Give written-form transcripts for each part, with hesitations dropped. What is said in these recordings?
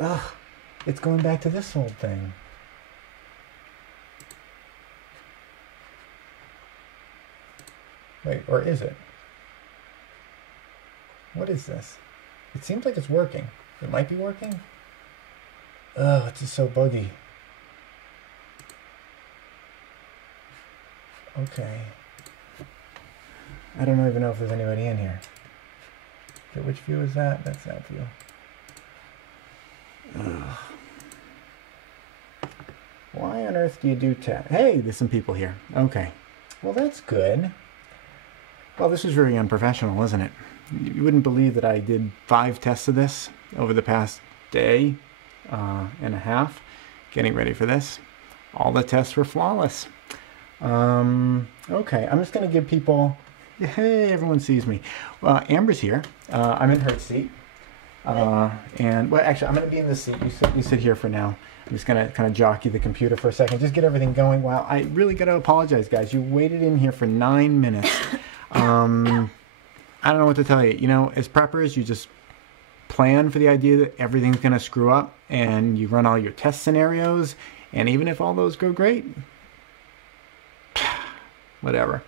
Ugh, it's going back to this old thing. Wait, or is it? What is this? It seems like it's working. It might be working. Ugh, it's just so buggy. Okay. I don't even know if there's anybody in here. Okay, which view is that? That's that view. Ugh. Why on earth do you do tests? Hey, there's some people here. Okay. Well, that's good. Well, this is very unprofessional, isn't it? You wouldn't believe that I did 5 tests of this over the past day and a half, getting ready for this. All the tests were flawless. Okay, I'm just going to give people... Hey, everyone sees me. Amber's here. I'm in her seat. And, well, actually, I'm going to be in this seat. You sit here for now. I'm just going to kind of jockey the computer for a second. Just get everything going. Wow, I really got to apologize, guys. You waited in here for 9 minutes. I don't know what to tell you. You know, as preppers, you just plan for the idea that everything's going to screw up, and you run all your test scenarios, and even if all those go great, whatever.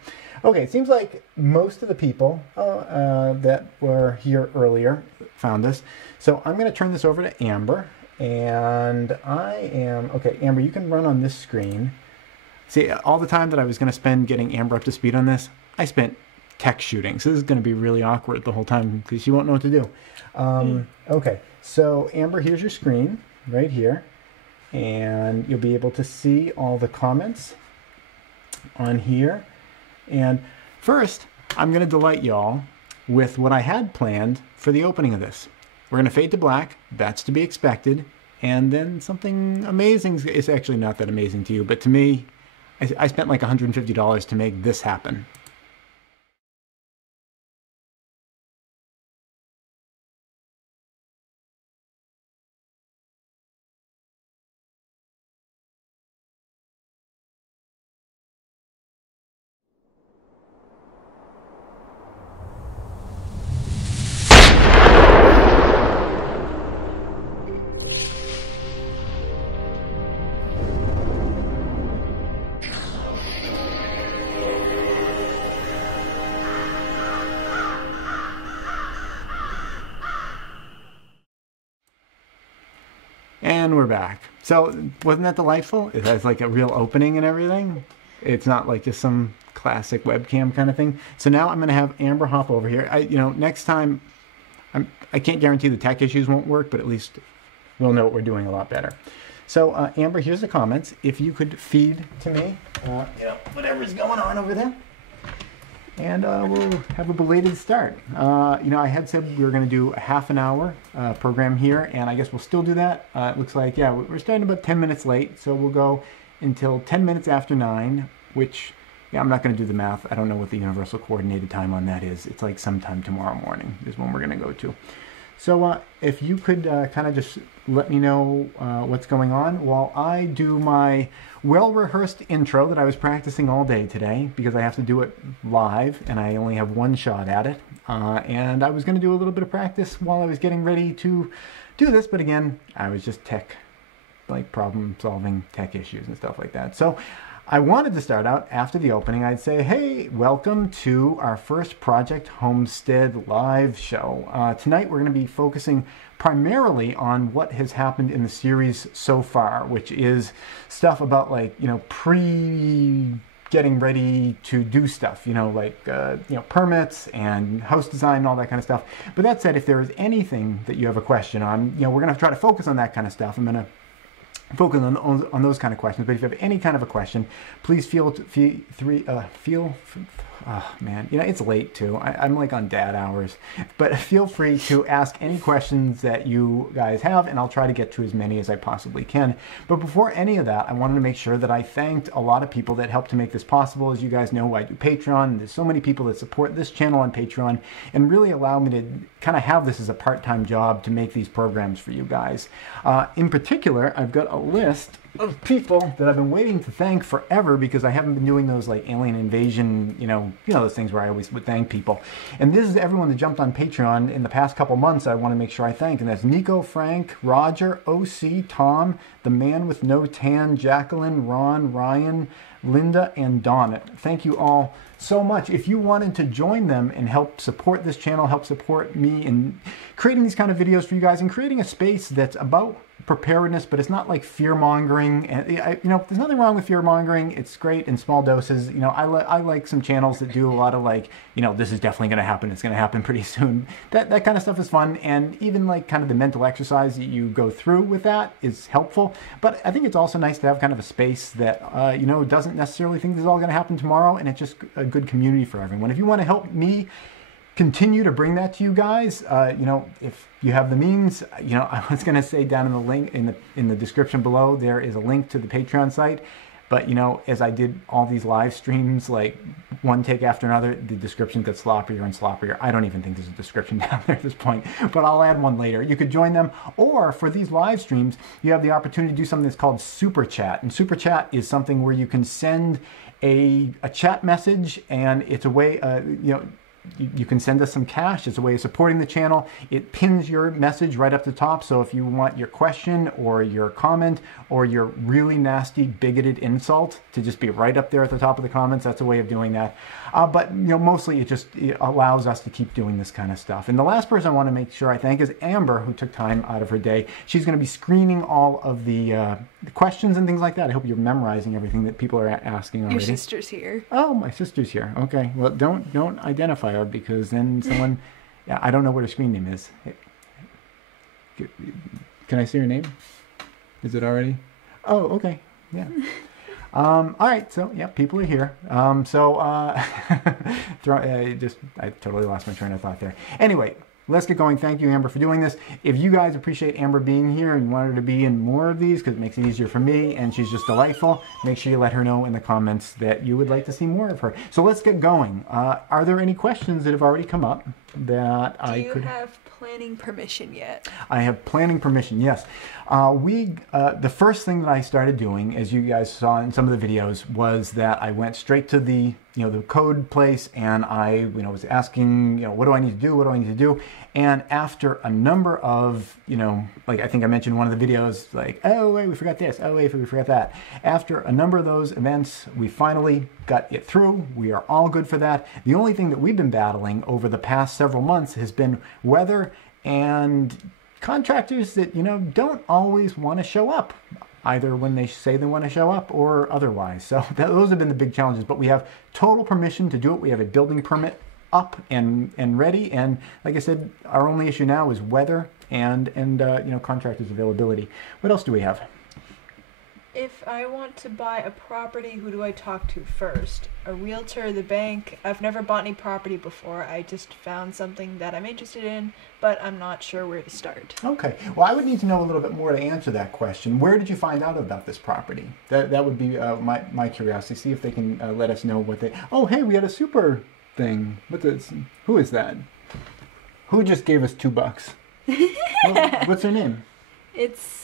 Okay, it seems like most of the people that were here earlier found us. So I'm going to turn this over to Amber, and okay, Amber, you can run on this screen. See, all the time that I was going to spend getting Amber up to speed on this, I spent tech shooting. So this is going to be really awkward the whole time because she won't know what to do. Okay, so Amber, here's your screen right here, and you'll be able to see all the comments on here. And first, I'm going to delight y'all with what I had planned for the opening of this. We're going to fade to black. That's to be expected. And then something amazing. It's actually not that amazing to you, but to me, I spent like $150 to make this happen. And we're back. So, wasn't that delightful? It has like a real opening and everything. It's not like just some classic webcam kind of thing. So now I'm going to have Amber hop over here. Next time, I can't guarantee the tech issues won't work, but at least we'll know what we're doing a lot better. So, Amber, here's the comments. If you could feed to me, whatever's going on over there. And we'll have a belated start. I had said we were going to do a half an hour program here, and I guess we'll still do that. It looks like, yeah, we're starting about 10 minutes late, so we'll go until 10 minutes after 9, which, yeah, I'm not going to do the math. I don't know what the universal coordinated time on that is. It's like sometime tomorrow morning is when we're going to go to. So if you could kind of just let me know what's going on while I do my well-rehearsed intro that I was practicing all day today because I have to do it live and I only have one shot at it. And I was going to do a little bit of practice while I was getting ready to do this, but again, I was just problem-solving tech issues and stuff like that. So I wanted to start out after the opening. I'd say, hey, welcome to our first Project Homestead live show. Tonight we're going to be focusing primarily on what has happened in the series so far, which is stuff about getting ready to do stuff, permits and house design and all that kind of stuff. But that said, if there is anything that you have a question on, we're going to try to focus on that kind of stuff. I'm going to focus on those kind of questions. But if you have any kind of a question, please oh man, it's late too. I'm like on dad hours, but feel free to ask any questions that you guys have, and I'll try to get to as many as I possibly can. But before any of that, I wanted to make sure that I thanked a lot of people that helped to make this possible. As you guys know, I do Patreon, and there's so many people that support this channel on Patreon and really allow me to kind of have this as a part-time job to make these programs for you guys. In particular, I've got a list of people that I've been waiting to thank forever because I haven't been doing those like alien invasion, you know those things where I always would thank people. And this is everyone that jumped on Patreon in the past couple months. I want to make sure I thank, and that's Nico, Frank, Roger, OC, Tom, the man with no tan, Jacqueline, Ron, Ryan, Linda, and Dawn. Thank you all so much. If you wanted to join them and help support this channel, help support me in creating these kind of videos for you guys and creating a space that's about preparedness, but it's not like fear-mongering. And there's nothing wrong with fear-mongering. It's great in small doses. I like some channels that do a lot of like, this is definitely going to happen. It's going to happen pretty soon. That kind of stuff is fun. And even like kind of the mental exercise that you go through with that is helpful. But I think it's also nice to have kind of a space that, doesn't necessarily think this is all going to happen tomorrow. And it's just a good community for everyone. If you want to help me continue to bring that to you guys, if you have the means, I was going to say down in the link in the description below, there is a link to the Patreon site. But, as I did all these live streams, like one take after another, the description gets sloppier and sloppier. I don't even think there's a description down there at this point, but I'll add one later. You could join them, or for these live streams, you have the opportunity to do something that's called Super Chat. And Super Chat is something where you can send a chat message, and it's a way, you can send us some cash. It's a way of supporting the channel. It pins your message right up the top. So if you want your question or your comment or your really nasty bigoted insult to just be right up there at the top of the comments, that's a way of doing that. But mostly it allows us to keep doing this kind of stuff. And the last person I want to make sure I thank is Amber, who took time out of her day. She's going to be screening all of the questions and things like that. I hope you're memorizing everything that people are asking already. Your sister's here. Oh, my sister's here. Okay. Well, don't identify her, because then someone, I don't know what her screen name is. Can I see her name? Is it already? Oh, okay. Yeah. All right. So yeah, people are here. I totally lost my train of thought there. Anyway, let's get going. Thank you, Amber, for doing this. If you guys appreciate Amber being here and want her to be in more of these because it makes it easier for me and she's just delightful, make sure you let her know in the comments that you would like to see more of her. So let's get going. Are there any questions that have already come up that I could... Do you have planning permission yet? I have planning permission, yes. The first thing that I started doing, as you guys saw in some of the videos, was that I went straight to the code place, and I was asking, what do I need to do? What do I need to do? And after a number of, like I think I mentioned in one of the videos, like, oh wait, we forgot this. Oh wait, we forgot that. After a number of those events, we finally got it through. We are all good for that. The only thing that we've been battling over the past several months has been weather and contractors that, don't always want to show up, either when they say they want to show up or otherwise. So those have been the big challenges, but we have total permission to do it. We have a building permit up and ready. And like I said, our only issue now is weather and contractors availability. What else do we have? If I want to buy a property, who do I talk to first? A realtor, the bank? I've never bought any property before. I just found something that I'm interested in, but I'm not sure where to start. Okay. Well, I would need to know a little bit more to answer that question. Where did you find out about this property? That would be my curiosity. See if they can let us know what they... Oh, hey, we had a super thing. Who is that? Who just gave us $2? What's her name? It's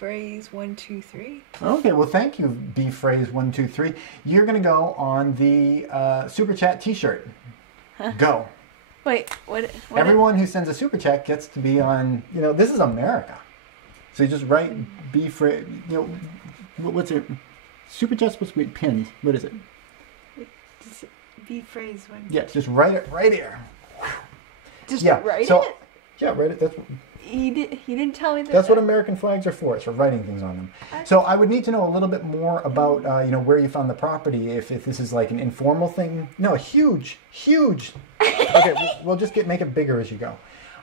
Phrase123. Okay, well, thank you, Phrase123. You're going to go on the Super Chat t-shirt. Huh? Go. Wait, what? Everyone who sends a Super Chat gets to be on, this is America. So you just write what's it? Super Chat's supposed to be pinned. What is it? Phrase123. Yeah, just write it right here. Just write it? Yeah, write it. That's what... He didn't tell me that. That's what American flags are for. It's for writing things on them. So I would need to know a little bit more about, where you found the property. If this is like an informal thing. No, huge. Okay, we'll just make it bigger as you go.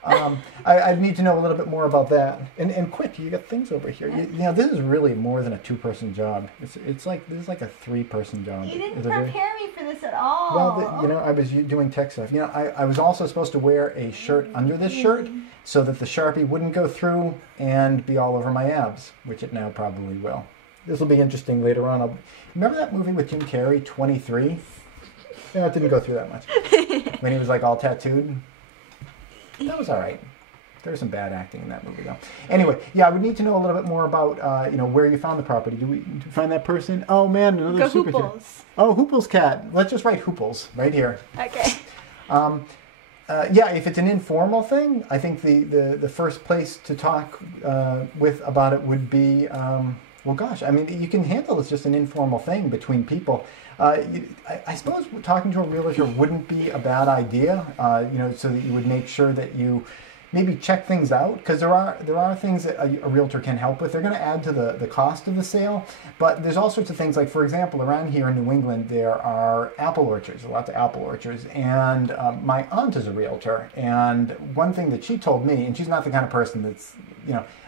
I'd need to know a little bit more about that. And quick, you got things over here. This is really more than a 2-person job. This is like a 3-person job. You didn't prepare me for this at all. Well, I was doing tech stuff. I was also supposed to wear a shirt under this shirt so that the Sharpie wouldn't go through and be all over my abs, which it now probably will. This will be interesting later on. Remember that movie with Jim Carrey, 23? It didn't go through that much. When he was like all tattooed. That was all right. There's some bad acting in that movie, though. Anyway, yeah, I would need to know a little bit more about, where you found the property. Did we find that person? Oh, man, another super chat. Oh, Hoople's cat. Let's just write Hoople's right here. Okay. Yeah, if it's an informal thing, I think the first place to talk with about it would be, well, gosh, I mean, you can handle it as just an informal thing between people. I suppose talking to a realtor wouldn't be a bad idea, so that you would make sure that you maybe check things out, because there are things that a realtor can help with. They're going to add to the cost of the sale, but there's all sorts of things, like, for example, around here in New England, there are apple orchards, lots of apple orchards, and my aunt is a realtor, and one thing that she told me, and she's not the kind of person that's,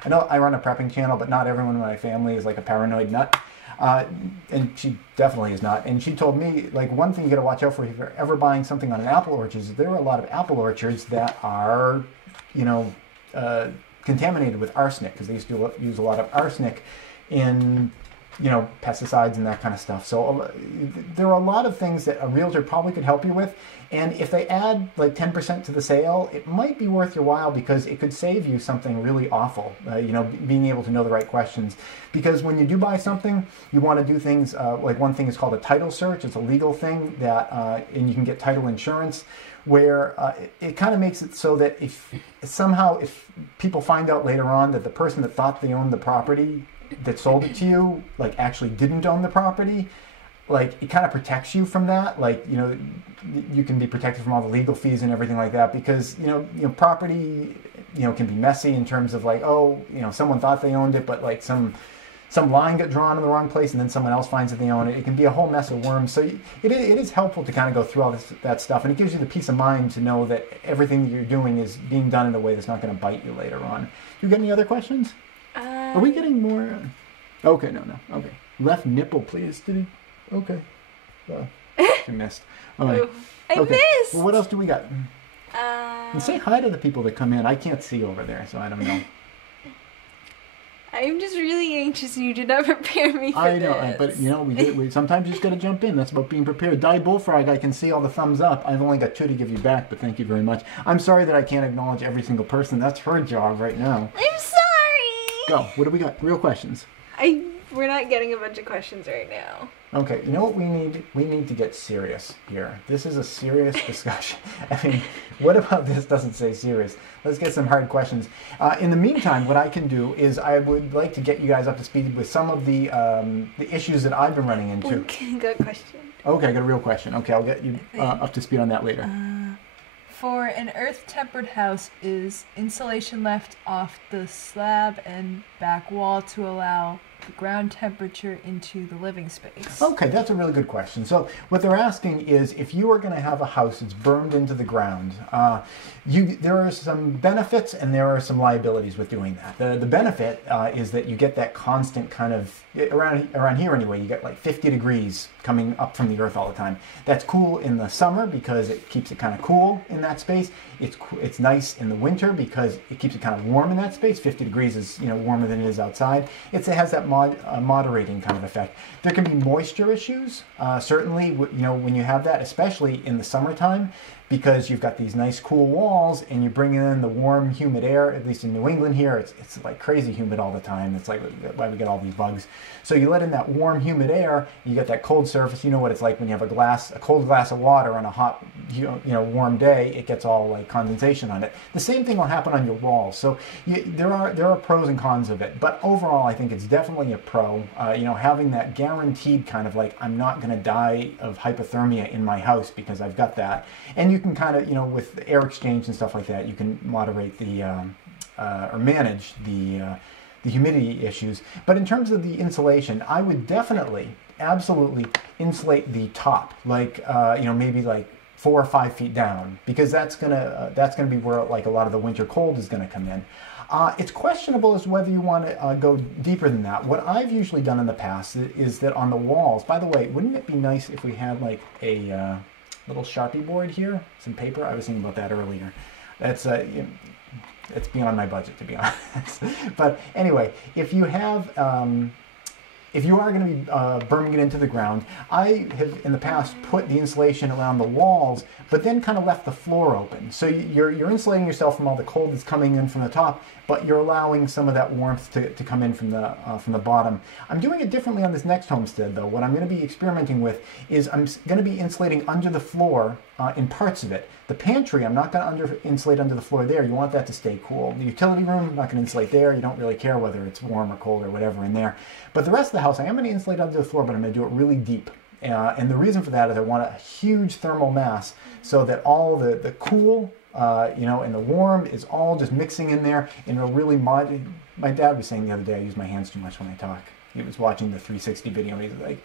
I know I run a prepping channel, but not everyone in my family is like a paranoid nut. And she definitely is not. And she told me, like, one thing you got to watch out for if you're ever buying something on an apple orchard is there are a lot of apple orchards that are, contaminated with arsenic, because they used to use a lot of arsenic in, pesticides and that kind of stuff. So there are a lot of things that a realtor probably could help you with. And if they add like 10% to the sale, it might be worth your while, because it could save you something really awful, being able to know the right questions. Because when you do buy something, you want to do things, like one thing is called a title search. It's a legal thing that, and you can get title insurance, where it kind of makes it so that if people find out later on that the person that thought they owned the property that sold it to you, like, actually didn't own the property, like, it kind of protects you from that. Like, you can be protected from all the legal fees and everything like that, because, property, can be messy in terms of, like, someone thought they owned it, but, like, some line got drawn in the wrong place, and then someone else finds that they own it. It can be a whole mess of worms. So it is helpful to kind of go through all that stuff, and it gives you the peace of mind to know that everything that you're doing is being done in a way that's not going to bite you later on. You got any other questions? Are we getting more? Okay, no. Okay. Left nipple, please. Did he? Okay. I missed. All right. I missed. Well, what else do we got? And say hi to the people that come in. I can't see over there, so I don't know. I'm just really anxious. You did not prepare me for this. I know, but we sometimes you just got to jump in. That's about being prepared. Die Bullfrog, I can see all the thumbs up. I've only got 2 to give you back, but thank you very much. I'm sorry that I can't acknowledge every single person. That's her job right now. I'm sorry. Go. What do we got? Real questions. We're not getting a bunch of questions right now. Okay, you know what we need? We need to get serious here. This is a serious discussion. I mean, what about this doesn't say serious? Let's get some hard questions. In the meantime, what I can do is I would like to get you guys up to speed with some of the issues that I've been running into. Okay, got a question. Okay, I got a real question. Okay, I'll get you up to speed on that later. For an earth-tempered house, is insulation left off the slab and back wall to allow the ground temperature into the living space? Okay, that's a really good question. So what they're asking is, if you are going to have a house that's burned into the ground, there are some benefits and there are some liabilities with doing that. The benefit is that you get that constant kind of, around here anyway, you get like 50 degrees coming up from the earth all the time. That's cool in the summer because it keeps it kind of cool in that space. It's nice in the winter because it keeps it kind of warm in that space. 50 degrees is warmer than it is outside. It has that moderating kind of effect. There can be moisture issues, certainly, when you have that, especially in the summertime, because you've got these nice cool walls and you bring in the warm, humid air. At least in New England here, it's like crazy humid all the time. It's like why we get all these bugs. So you let in that warm, humid air, you get that cold surface. You know what it's like when you have a cold glass of water on a hot, warm day. It gets all like condensation on it. The same thing will happen on your walls. So there are pros and cons of it, but overall, I think it's definitely a pro. Having that guaranteed kind of like, I'm not going to die of hypothermia in my house because I've got that. And you can kind of, with air exchange and stuff like that, you can moderate or manage the humidity issues. But in terms of the insulation, I would absolutely insulate the top, like maybe like 4 or 5 feet down, because that's gonna be where like a lot of the winter cold is gonna come in. It's questionable as whether you want to go deeper than that. What I've usually done in the past is that on the walls. By the way, wouldn't it be nice if we had like a little Sharpie board here, some paper? I was thinking about that earlier. That's it's beyond my budget, to be honest. But anyway, if you have if you are going to be burning it into the ground, I have in the past put the insulation around the walls, but then kind of left the floor open. So you're insulating yourself from all the cold that's coming in from the top, but you're allowing some of that warmth to come in from the bottom. I'm doing it differently on this next homestead, though. What I'm going to be experimenting with is I'm going to be insulating under the floor in parts of it. The pantry, I'm not going to insulate under the floor there. You want that to stay cool. The utility room, I'm not going to insulate there. You don't really care whether it's warm or cold or whatever in there. But the rest of the house, I am going to insulate under the floor, but I'm going to do it really deep. And the reason for that is I want a huge thermal mass so that all the cool, and the warm is all just mixing in there. And it'll really my dad was saying the other day, I use my hands too much when I talk. He was watching the 360 video. And he's like,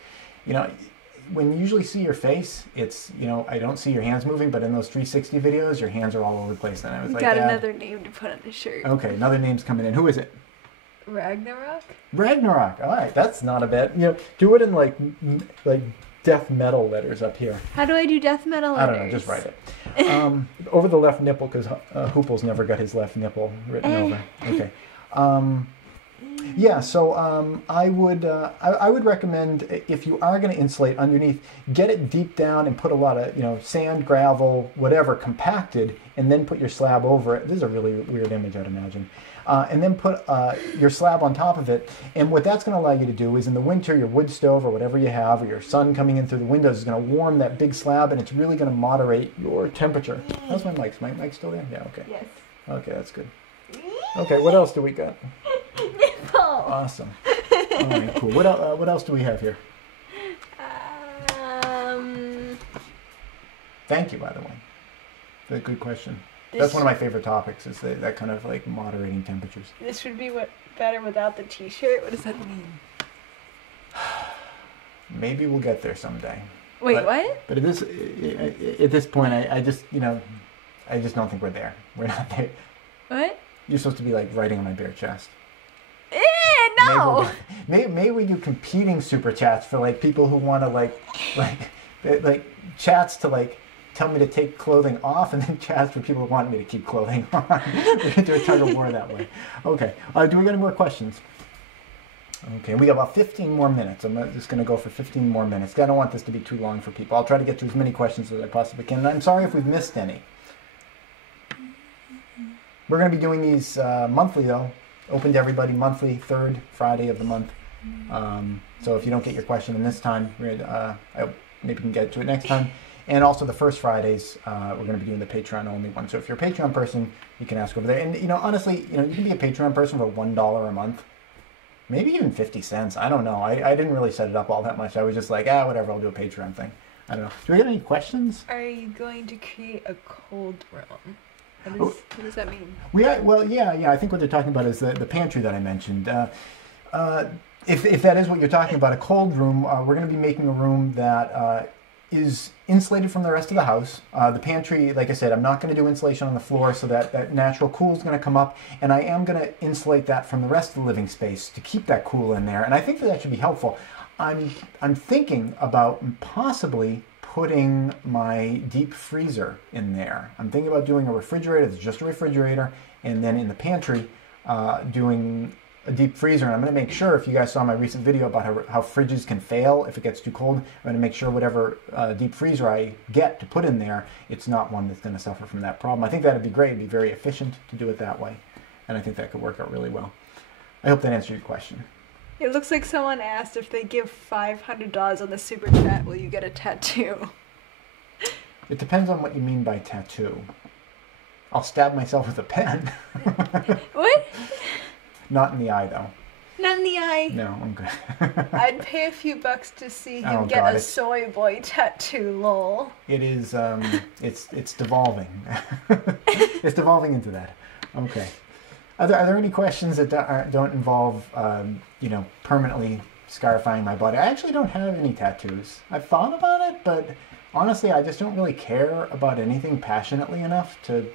when you usually see your face, it's, I don't see your hands moving, but in those 360 videos, your hands are all over the place. And I was like, got another name to put on the shirt. Okay, another name's coming in. Who is it? Ragnarok? Ragnarok. All right, that's not a bad. Do it in like death metal letters up here. How do I do death metal letters? I don't know, just write it. Over the left nipple, because Hoople's never got his left nipple written over. Okay. Yeah, so I would recommend, if you are going to insulate underneath, get it deep down and put a lot of sand, gravel, whatever, compacted, and then put your slab over it. This is a really weird image, I'd imagine. And then put your slab on top of it. And what that's going to allow you to do is in the winter, your wood stove or whatever you have, or your sun coming in through the windows is going to warm that big slab, and it's really going to moderate your temperature. How's my mic? Is my mic still there? Yeah, okay. Yes. Okay, that's good. Okay, what else do we got? Nipple. Awesome. All right, cool. What else do we have here? Thank you, by the way. That's a good question. That's one of my favorite topics, is that kind of like moderating temperatures. This would be better without the t-shirt? What does that mean? Maybe we'll get there someday. Wait, what? But at this point, I just, I just don't think we're there. We're not there. What? You're supposed to be like writing on my bare chest. No! Maybe we do competing super chats for like people who want to like chats to like tell me to take clothing off, and then chats for people who want me to keep clothing on. We can do a tug of war that way. Okay. Do we got any more questions? Okay, we got about 15 more minutes. I'm just going to go for 15 more minutes. I don't want this to be too long for people. I'll try to get to as many questions as I possibly can. And I'm sorry if we've missed any. We're going to be doing these monthly, though. Open to everybody monthly, third Friday of the month. So if you don't get your question in this time, maybe we can get to it next time. And also the first Fridays, we're going to be doing the Patreon only one. So if you're a Patreon person, you can ask over there. And honestly, you can be a Patreon person for $1 a month, maybe even 50 cents. I don't know. I didn't really set it up all that much. I was just like, whatever. I'll do a Patreon thing. I don't know. Do we get any questions? Are you going to create a cold room? What does that mean? Yeah. I think what they're talking about is the pantry that I mentioned. If that is what you're talking about, a cold room, we're going to be making a room that is insulated from the rest of the house. The pantry, like I said, I'm not going to do insulation on the floor, so that natural cool is going to come up, and I am going to insulate that from the rest of the living space to keep that cool in there, and I think that should be helpful. I'm thinking about possibly putting my deep freezer in there. I'm thinking about doing a refrigerator that's just a refrigerator, and then in the pantry doing a deep freezer. And I'm going to make sure, if you guys saw my recent video about how fridges can fail if it gets too cold, I'm going to make sure whatever deep freezer I get to put in there, it's not one that's going to suffer from that problem. I think that'd be great. It'd be very efficient to do it that way, and I think that could work out really well. I hope that answered your question. It looks like someone asked, if they give $500 on the super chat, will you get a tattoo? It depends on what you mean by tattoo. I'll stab myself with a pen. What? Not in the eye, though. Not in the eye? No, I'm good. I'd pay a few bucks to see him get a soy boy tattoo, lol. It is, it's devolving. It's devolving into that. Okay. Are there any questions that don't involve, permanently scarifying my body? I actually don't have any tattoos. I've thought about it, but honestly, I just don't really care about anything passionately enough to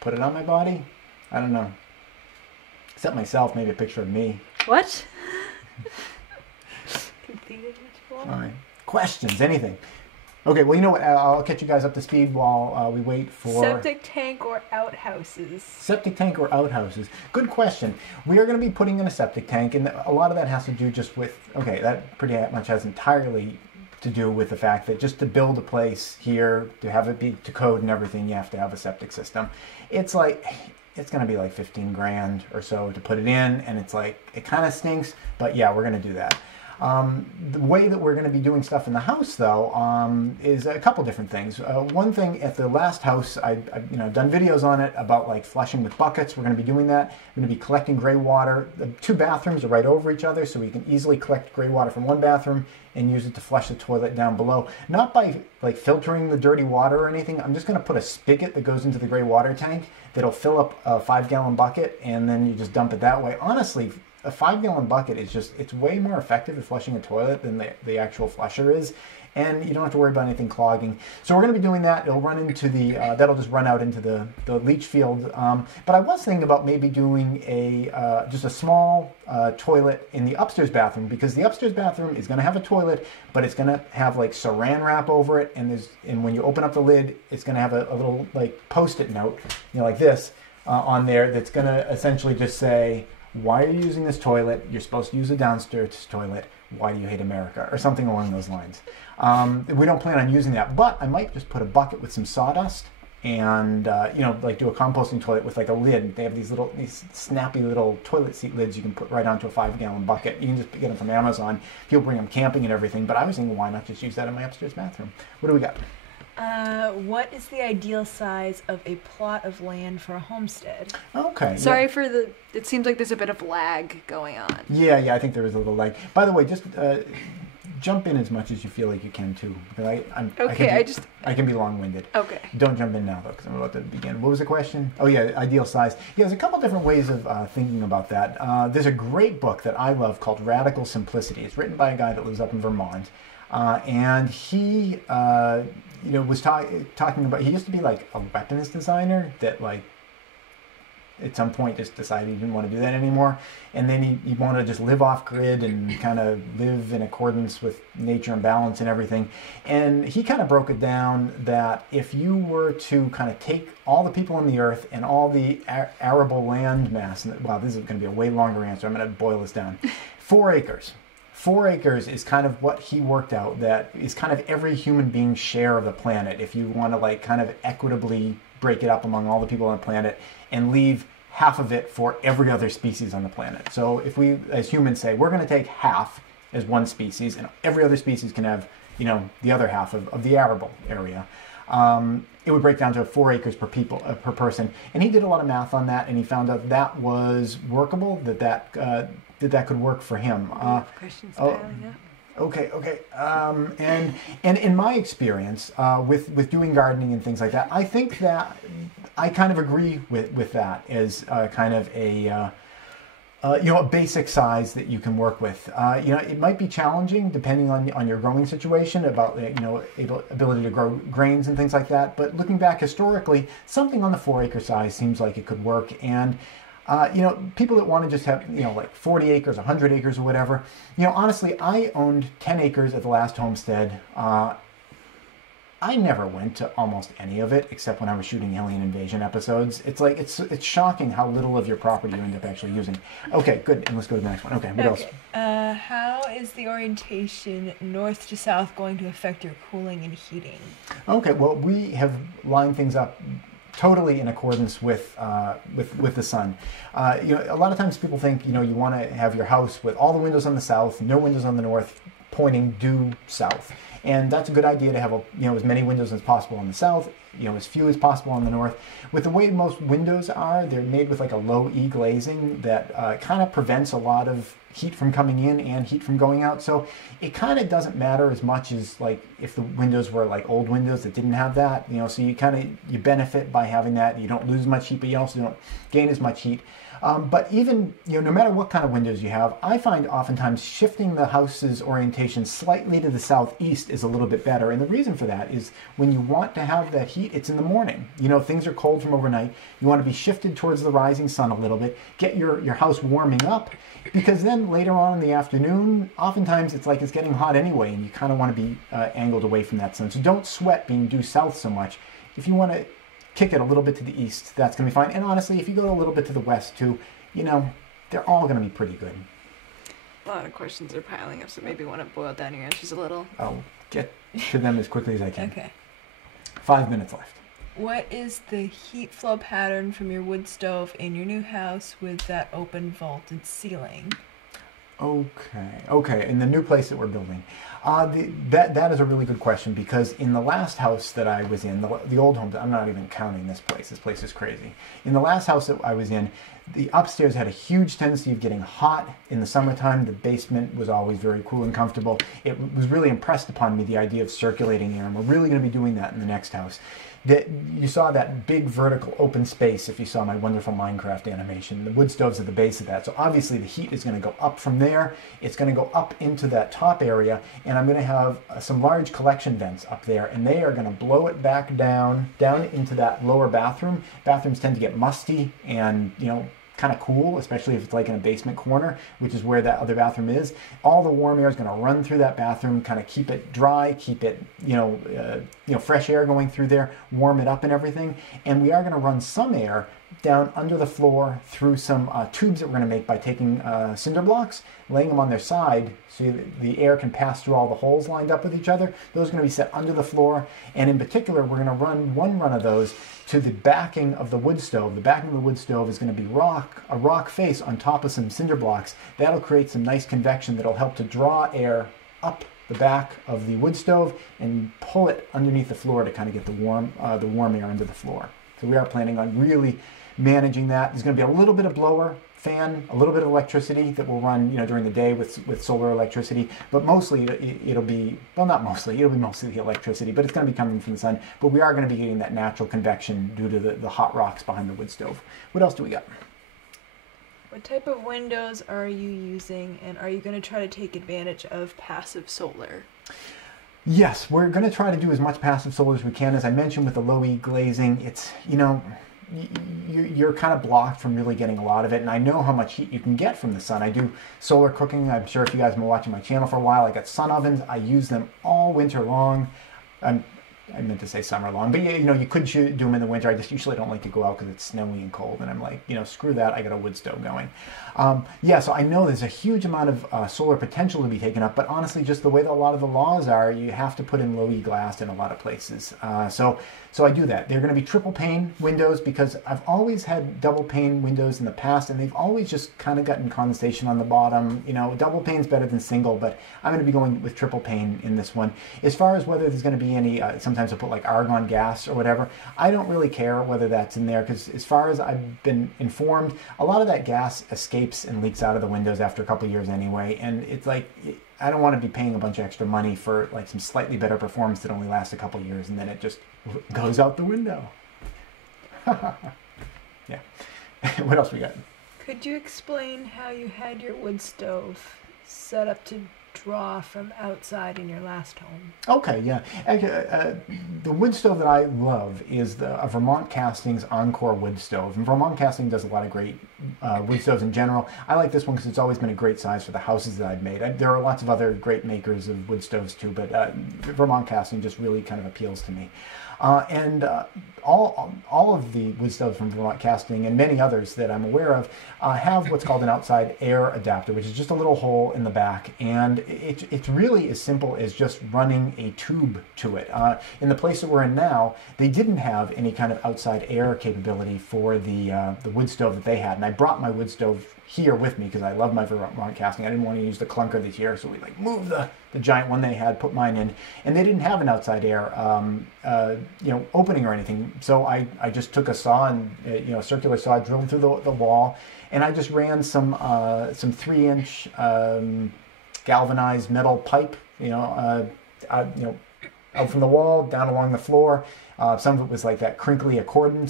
put it on my body. I don't know. Except myself, maybe a picture of me. What? All right. Questions, anything. Okay, well, you know what? I'll catch you guys up to speed while we wait for... Septic tank or outhouses? Septic tank or outhouses? Good question. We are going to be putting in a septic tank, and a lot of that has to do just with... Okay, that pretty much has entirely to do with the fact that just to build a place here, to have it be to code and everything, you have to have a septic system. It's like... It's going to be like 15 grand or so to put it in, and it's like, it kind of stinks, but yeah, we're going to do that. The way that we're going to be doing stuff in the house, though, is a couple different things. One thing, at the last house, I've done videos on it about like flushing with buckets. We're going to be doing that. I'm going to be collecting gray water. The two bathrooms are right over each other, so we can easily collect gray water from one bathroom and use it to flush the toilet down below. Not by like filtering the dirty water or anything. I'm just going to put a spigot that goes into the gray water tank that'll fill up a 5-gallon bucket, and then you just dump it that way. Honestly, a 5-gallon bucket is just, it's way more effective at flushing a toilet than the actual flusher is. And you don't have to worry about anything clogging. So we're going to be doing that. It'll run into the, that'll just run out into the leach field. But I was thinking about maybe doing just a small toilet in the upstairs bathroom, because the upstairs bathroom is going to have a toilet, but it's going to have like saran wrap over it. And when you open up the lid, it's going to have a little like Post-it note, like this on there, that's going to essentially just say, why are you using this toilet? You're supposed to use a downstairs toilet. Why do you hate America? Or something along those lines. We don't plan on using that, but I might just put a bucket with some sawdust and, like do a composting toilet with like a lid. They have these snappy little toilet seat lids you can put right onto a 5-gallon bucket. You can just get them from Amazon. People bring them camping and everything, but I was thinking, why not just use that in my upstairs bathroom? What do we got? What is the ideal size of a plot of land for a homestead? Okay. Sorry for the... It seems like there's a bit of lag going on. Yeah, I think there is a little lag. By the way, just jump in as much as you feel like you can, too. Because I can be long-winded. Okay. Don't jump in now, though, because I'm about to begin. What was the question? Oh, yeah, ideal size. Yeah, there's a couple different ways of thinking about that. There's a great book that I love called Radical Simplicity. It's written by a guy that lives up in Vermont. And he... was talking about, he used to be like a weapons designer that like at some point just decided he didn't want to do that anymore, and then he wanted to just live off grid and kind of live in accordance with nature and balance and everything. And he kind of broke it down that if you were to kind of take all the people on the earth and all the arable land mass, and wow, this is going to be a way longer answer, I'm going to boil this down. 4 acres. 4 acres is kind of what he worked out, that is kind of every human being's share of the planet, if you want to like kind of equitably break it up among all the people on the planet and leave half of it for every other species on the planet. So if we as humans say we're going to take half as one species and every other species can have the other half of the arable area, it would break down to 4 acres per person. And he did a lot of math on that, and he found out that was workable, that could work for him. Questions piling up. Okay. And in my experience with doing gardening and things like that, I think that I kind of agree with that as kind of a basic size that you can work with. It might be challenging depending on your growing situation about ability to grow grains and things like that. But looking back historically, something on the 4 acre size seems like it could work. And people that want to just have, like 40 acres, 100 acres or whatever, honestly, I owned 10 acres at the last homestead. I never went to almost any of it except when I was shooting alien invasion episodes. It's like, it's shocking how little of your property you end up actually using. Okay, good. And let's go to the next one. Okay, what else? How is the orientation north to south going to affect your cooling and heating? Okay, well, we have lined things up totally in accordance with the sun. A lot of times people think, you want to have your house with all the windows on the south, no windows on the north, pointing due south. And that's a good idea to have as many windows as possible on the south, as few as possible on the north. With the way most windows are, they're made with like a low E glazing that kind of prevents a lot of heat from coming in and heat from going out. So it kind of doesn't matter as much as like if the windows were like old windows that didn't have that, so you benefit by having that. You don't lose much heat, but you also don't gain as much heat. But even, no matter what kind of windows you have, I find oftentimes shifting the house's orientation slightly to the southeast is a little bit better. And the reason for that is when you want to have that heat, it's in the morning. You know, things are cold from overnight. You want to be shifted towards the rising sun a little bit, get your house warming up, because then later on in the afternoon, oftentimes it's like it's getting hot anyway, and you kind of want to be angled away from that sun. So don't sweat being due south so much. If you want to kick it a little bit to the east, that's going to be fine. And honestly, if you go a little bit to the west too, you know, they're all going to be pretty good. A lot of questions are piling up, so maybe you want to boil down your answers a little. I'll get to them as quickly as I can. Okay. 5 minutes left. What is the heat flow pattern from your wood stove in your new house with that open vaulted ceiling? Okay. In the new place that we're building, that is a really good question, because in the last house that I was in, the old home, I'm not even counting this place. This place is crazy. In the last house that I was in, the upstairs had a huge tendency of getting hot in the summertime. The basement was always very cool and comfortable. It was really impressed upon me, the idea of circulating air, and we're really going to be doing that in the next house. That you saw that big vertical open space if you saw my wonderful Minecraft animation. The wood stove's at the base of that. So obviously the heat is going to go up from there. It's going to go up into that top area, and I'm going to have some large collection vents up there, and they are going to blow it back down into that lower bathroom. Bathrooms tend to get musty and, you know, kind of cool, especially if it's like in a basement corner, which is where that other bathroom is. All the warm air is going to run through that bathroom, kind of keep it dry, keep it, fresh air going through there, warm it up and everything. And we are going to run some air down under the floor through some tubes that we're going to make by taking cinder blocks, laying them on their side so the air can pass through all the holes lined up with each other. Those are going to be set under the floor, and in particular we're going to run one run of those to the backing of the wood stove. The backing of the wood stove is going to be a rock face on top of some cinder blocks. That'll create some nice convection that'll help to draw air up the back of the wood stove and pull it underneath the floor to kind of get the warm air under the floor. So we are planning on really managing that. There's going to be a little bit of blower fan, a little bit of electricity that will run, during the day with solar electricity, but mostly it'll be mostly the electricity, but it's going to be coming from the sun. But we are going to be getting that natural convection due to the hot rocks behind the wood stove. What else do we got? What type of windows are you using, and are you going to try to take advantage of passive solar? Yes, we're going to try to do as much passive solar as we can. As I mentioned with the low E glazing, it's, you're kind of blocked from really getting a lot of it, and I know how much heat you can get from the sun. I do solar cooking. I'm sure if you guys have been watching my channel for a while, I got sun ovens. I use them all winter long. I meant to say summer long, but you could do them in the winter. I just usually don't like to go out because it's snowy and cold, and I'm like, screw that, I got a wood stove going. So I know there's a huge amount of solar potential to be taken up, but honestly, just the way that a lot of the laws are, you have to put in low E glass in a lot of places. So I do that. They're going to be triple pane windows because I've always had double pane windows in the past, and they've always just kind of gotten condensation on the bottom. Double pane's better than single, but I'm going to be going with triple pane in this one. As far as whether there's going to be any, sometimes I'll put like argon gas or whatever, I don't really care whether that's in there, because as far as I've been informed, a lot of that gas escapes and leaks out of the windows after a couple of years anyway, and it's like, I don't want to be paying a bunch of extra money for like some slightly better performance that only lasts a couple of years and then it just goes out the window. Yeah. What else we got? Could you explain how you had your wood stove set up to draw from outside in your last home? Okay, yeah. The wood stove that I love is a Vermont Castings Encore wood stove. And Vermont Casting does a lot of great wood stoves in general. I like this one because it's always been a great size for the houses that I've made. There are lots of other great makers of wood stoves too, but Vermont Casting just really kind of appeals to me. All of the wood stoves from Vermont Casting and many others that I'm aware of have what's called an outside air adapter, which is just a little hole in the back, and it's really as simple as just running a tube to it. In the place that we're in now, they didn't have any kind of outside air capability for the wood stove that they had, and I brought my wood stove here with me because I love my Vermont Casting. I didn't want to use the clunker this year, so we moved the giant one they had, put mine in, and they didn't have an outside air opening or anything. So I just took a saw and a circular saw, drilled through the wall, and I just ran some 3-inch galvanized metal pipe, out from the wall down along the floor. Some of it was like that crinkly accordion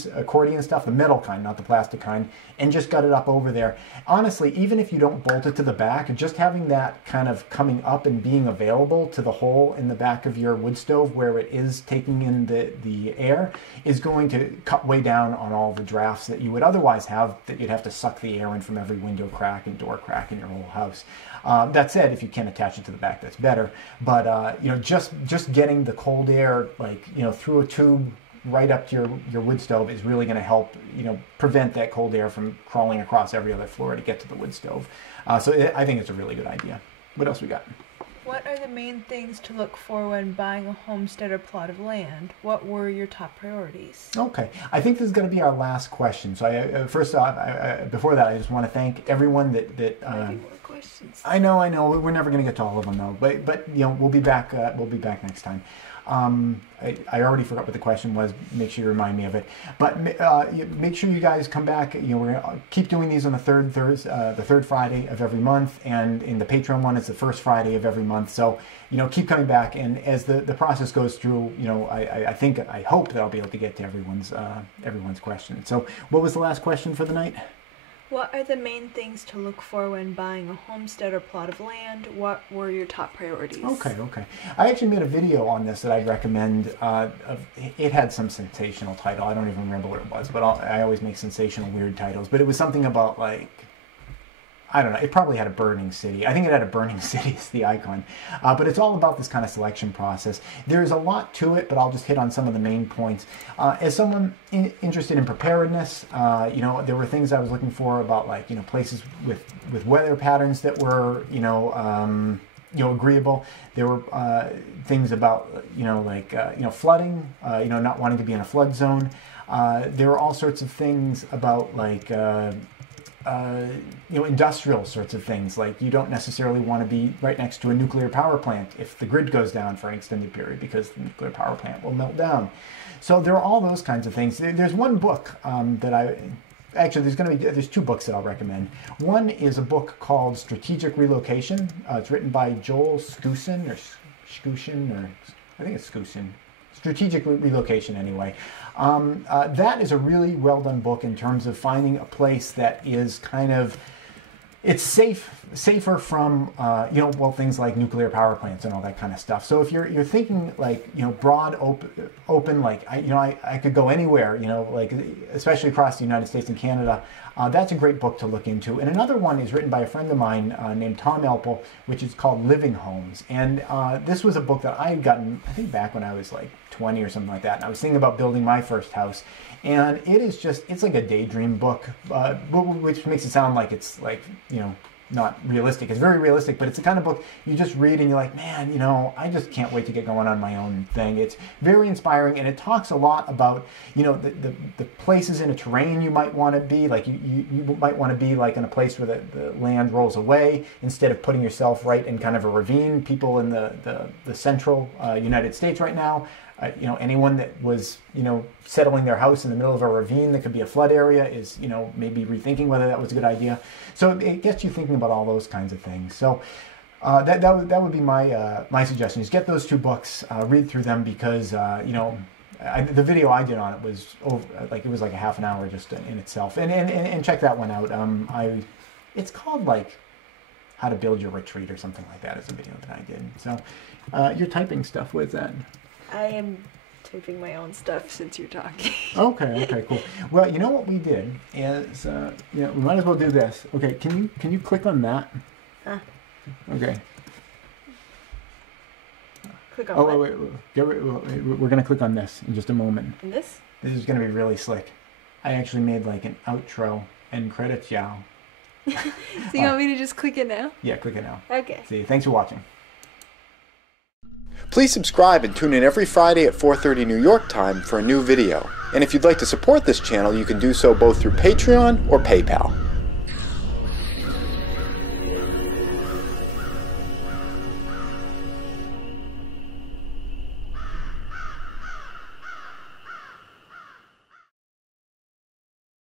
stuff, the metal kind, not the plastic kind, and just got it up over there. Honestly, even if you don't bolt it to the back, just having that kind of coming up and being available to the hole in the back of your wood stove where it is taking in the air is going to cut way down on all the drafts that you would otherwise have, that you'd have to suck the air in from every window crack and door crack in your whole house. That said, if you can attach it to the back, that's better. But you know, just getting the cold air, like, you know, through a tube right up to your wood stove is really going to help, you know, prevent that cold air from crawling across every other floor to get to the wood stove. So I think it's a really good idea. What else we got? What are the main things to look for when buying a homestead or plot of land? What were your top priorities? Okay, I think this is going to be our last question. So first off, before that, I just want to thank everyone that Maybe more questions. I know. We're never going to get to all of them though. But you know, we'll be back. We'll be back next time. I already forgot what the question was. Make sure you remind me of it. But make sure you guys come back. You know, we're gonna keep doing these on the third Friday of every month, and in the Patreon one, it's the first Friday of every month. So you know, keep coming back, and as the process goes through, you know, I hope that I'll be able to get to everyone's question. So, what was the last question for the night? What are the main things to look for when buying a homestead or plot of land? What were your top priorities? Okay. I actually made a video on this that I'd recommend. It had some sensational title. I don't even remember what it was, but I always make sensational, weird titles. But it was something about, like, I don't know, it probably had a burning city. I think it had a burning city as the icon. But it's all about this kind of selection process. There's a lot to it, but I'll just hit on some of the main points. As someone interested in preparedness, you know, there were things I was looking for about, like, you know, places with weather patterns that were, you know, agreeable. There were things about, you know, like, you know, flooding, you know, not wanting to be in a flood zone. There were all sorts of things about, like, you know, industrial sorts of things, like you don't necessarily want to be right next to a nuclear power plant if the grid goes down for an extended period, because the nuclear power plant will melt down. So there are all those kinds of things. There's one book that there's two books that I'll recommend. One is a book called Strategic Relocation. It's written by Joel Skousen, or I think it's Skousen. Strategic Relocation, anyway. That is a really well done book in terms of finding a place that is kind of, it's safer from, you know, well, things like nuclear power plants and all that kind of stuff. So if you're thinking, like, you know, broad open, like, I could go anywhere, you know, like, especially across the United States and Canada, that's a great book to look into. And another one is written by a friend of mine named Tom Elpel, which is called Living Homes. And this was a book that I had gotten, I think, back when I was like 20 or something like that. And I was thinking about building my first house. And it is just, it's like a daydream book, which makes it sound like it's, like, you know, not realistic. It's very realistic, but it's the kind of book you just read and you're like, man, you know, I just can't wait to get going on my own thing. It's very inspiring, and it talks a lot about, you know, the places in a terrain you might want to be. Like, you might want to be, like, in a place where the land rolls away instead of putting yourself right in kind of a ravine. People in the central United States right now, you know, anyone that was, you know, settling their house in the middle of a ravine that could be a flood area is, you know, maybe rethinking whether that was a good idea. So it gets you thinking about all those kinds of things. So that would be my suggestion, is get those two books, read through them, because you know, the video I did on it was it was like a half an hour just in itself, and check that one out. It's called, like, How to Build Your Retreat or something like that. It's a video that I did. So you're typing stuff with that. I am typing my own stuff since you're talking. Okay, cool. Well, you know what we did is, you know, we might as well do this. Okay, can you click on that? Huh. Okay. Click on what? Wait. We're going to click on this in just a moment. And this? This is going to be really slick. I actually made, like, an outro and credits, yeah. So you want me to just click it now? Yeah, click it now. Okay. See, thanks for watching. Please subscribe and tune in every Friday at 4:30 New York time for a new video. And if you'd like to support this channel, you can do so both through Patreon or PayPal.